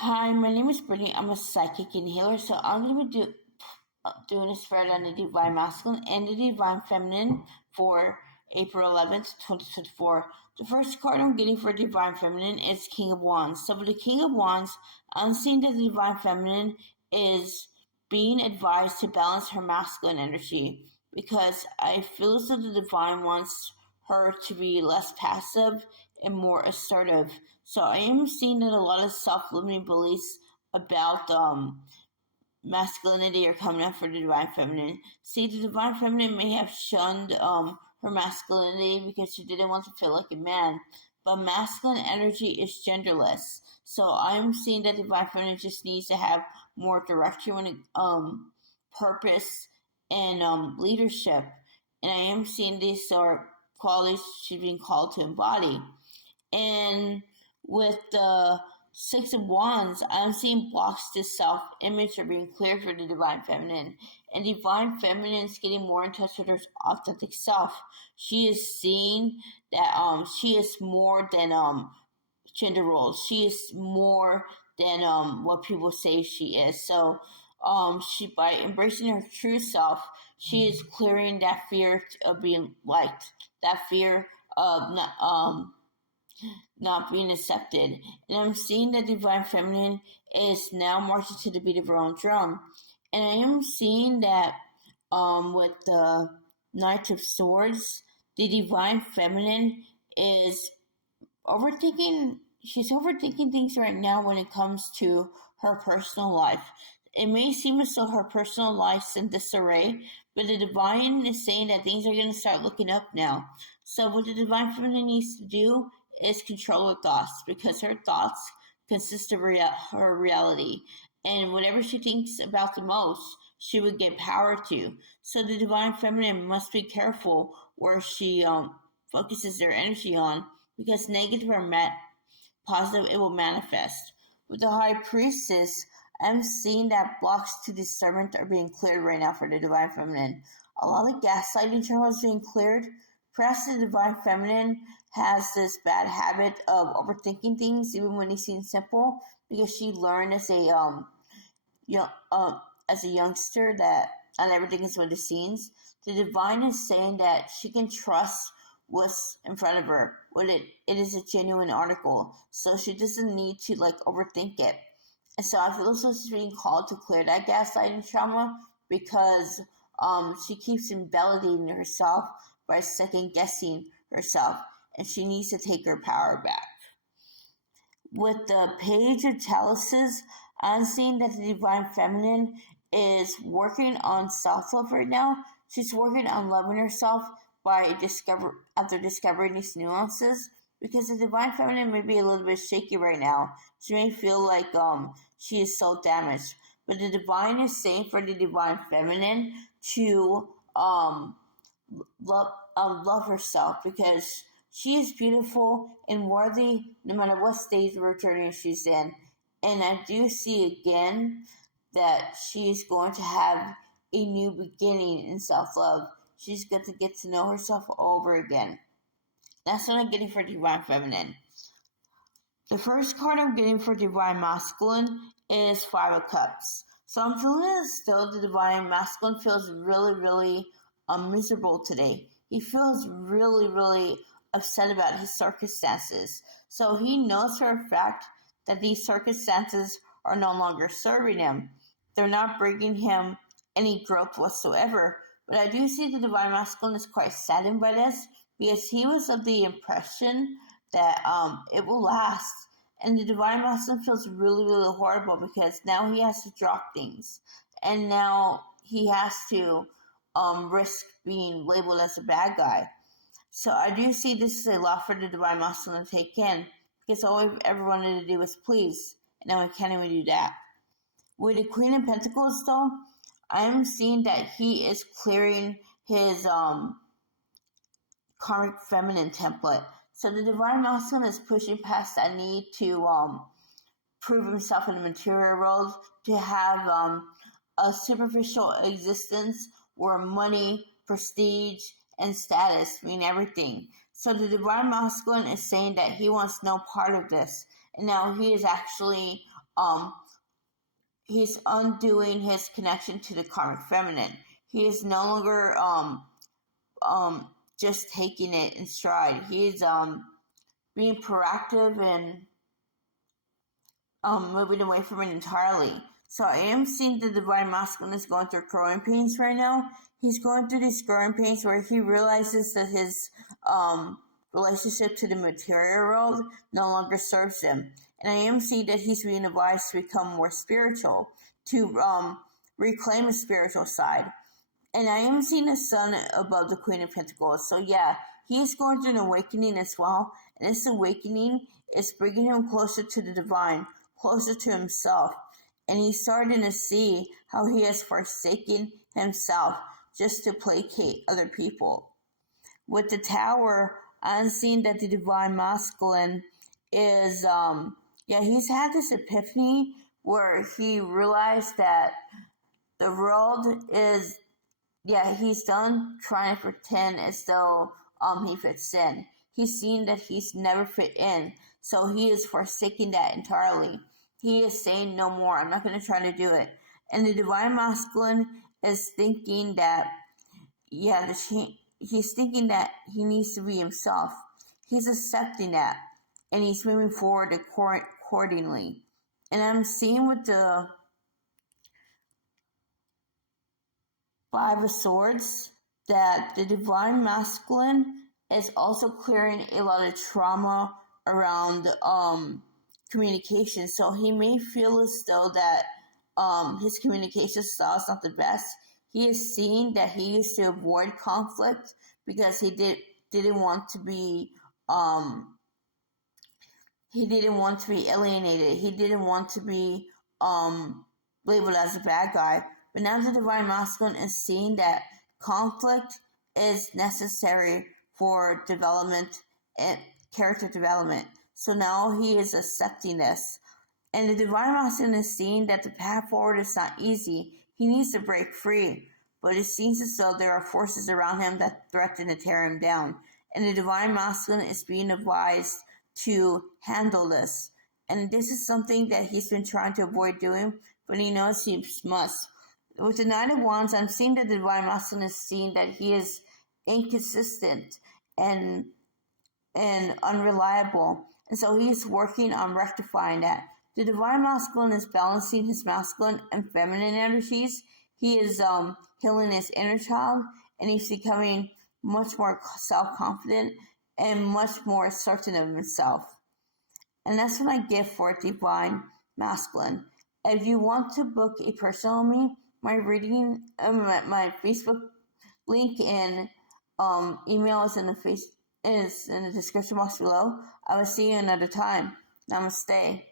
Hi, my name is Brittany. I'm a psychic and healer, so I'm going to be doing a spread on the Divine Masculine and the Divine Feminine for April 11th, 2024. The first card I'm getting for Divine Feminine is King of Wands. So for the King of Wands, I'm seeing that the Divine Feminine is being advised to balance her masculine energy because I feel as though the Divine wants her to be less passive and more assertive. So I am seeing that a lot of self-limiting beliefs about masculinity are coming up for the Divine Feminine. See, the Divine Feminine may have shunned her masculinity because she didn't want to feel like a man, but masculine energy is genderless. So I'm seeing that the Divine Feminine just needs to have more direction when it purpose and leadership. And I am seeing these are qualities she's being called to embody. And with the Six of Wands, I'm seeing blocks to self-image are being cleared for the Divine Feminine. And Divine Feminine is getting more in touch with her authentic self. She is seeing that she is more than gender roles. She is more than what people say she is. So she by embracing her true self, she is clearing that fear of being liked, that fear of not being accepted. And I'm seeing that Divine Feminine is now marching to the beat of her own drum. And I am seeing that with the Knight of Swords, the Divine Feminine is overthinking. She's overthinking things right now when it comes to her personal life. It may seem as though her personal life's in disarray, but the Divine is saying that things are going to start looking up now. So what the Divine Feminine needs to do is control her thoughts, because her thoughts consist of her reality. And whatever she thinks about the most, she would get power to. So the Divine Feminine must be careful where she focuses their energy on, because negative or positive, it will manifest. With the High Priestess, I'm seeing that blocks to discernment are being cleared right now for the Divine Feminine. A lot of gaslighting trauma is being cleared. Perhaps the Divine Feminine has this bad habit of overthinking things, even when they seem simple, because she learned as a youngster that not everything is what it seems. The Divine is saying that she can trust what's in front of her, when it is a genuine article, so she doesn't need to overthink it. And so I feel also she's being called to clear that gaslighting trauma, because she keeps invalidating herself by second guessing herself, and she needs to take her power back. With the Page of Chalices, I'm seeing that the Divine Feminine is working on self-love right now. She's working on loving herself after discovering these nuances, because the Divine Feminine may be a little bit shaky right now. She may feel like she is so damaged, but the Divine is saying for the Divine Feminine to love herself, because she is beautiful and worthy no matter what stage of her journey she's in. And I do see again that she is going to have a new beginning in self-love. She's going to get to know herself over again. That's what I'm getting for Divine Feminine. The first card I'm getting for Divine Masculine is Five of Cups. So I'm feeling as though the Divine Masculine feels really, really miserable today. He feels really, really upset about his circumstances. So he knows for a fact that these circumstances are no longer serving him. They're not bringing him any growth whatsoever. But I do see the Divine Masculine is quite saddened by this, because he was of the impression that it will last. And the Divine Masculine feels really, really horrible, because now he has to drop things. And now he has to risk being labeled as a bad guy. So I do see this is a lot for the Divine Masculine to take in, because all we ever wanted to do was please, and now we can't even do that. With the Queen of Pentacles, though, I'm seeing that he is clearing his karmic feminine template. So the Divine Masculine is pushing past that need to prove himself in the material world, to have a superficial existence where money, prestige, and status mean everything. So the Divine Masculine is saying that he wants no part of this, and now he is actually um he's undoing his connection to the karmic feminine. He is no longer just taking it in stride. He is being proactive and moving away from it entirely. So I am seeing the divine masculine is going through growing pains right now. He's going through these growing pains where he realizes that his relationship to the material world no longer serves him. And I am seeing that he's being advised to become more spiritual, to reclaim his spiritual side. And I am seeing the sun above the Queen of Pentacles. So yeah, he's going through an awakening as well. And this awakening is bringing him closer to the divine, closer to himself. And he's starting to see how he has forsaken himself just to placate other people. With the Tower, I'm seeing that the divine masculine is, he's had this epiphany where he realized that the world is, he's done trying to pretend as though he fits in. He's seen that he's never fit in, so he is forsaking that entirely. He is saying no more. I'm not going to try to do it. And the divine masculine is thinking that, he's thinking that he needs to be himself. He's accepting that, and he's moving forward accordingly. And I'm seeing with the Five of Swords that the divine masculine is also clearing a lot of trauma around communication. So he may feel as though that his communication style is not the best. He is seeing that he used to avoid conflict because he didn't want to be alienated. He didn't want to be labeled as a bad guy. But now the divine masculine is seeing that conflict is necessary for development and character development. So now he is accepting this. And the divine masculine is seeing that the path forward is not easy. He needs to break free. But it seems as though there are forces around him that threaten to tear him down. And the divine masculine is being advised to handle this. And this is something that he's been trying to avoid doing, but he knows he must. With the Knight of Wands, I'm seeing that the divine masculine is seeing that he is inconsistent and unreliable. And so he's working on rectifying that. The divine masculine is balancing his masculine and feminine energies. He is healing his inner child, and he's becoming much more self-confident and much more certain of himself. And that's what I give for divine masculine. If you want to book a personal me, my reading, my Facebook link and email is in the description box below. I will see you another time. Namaste.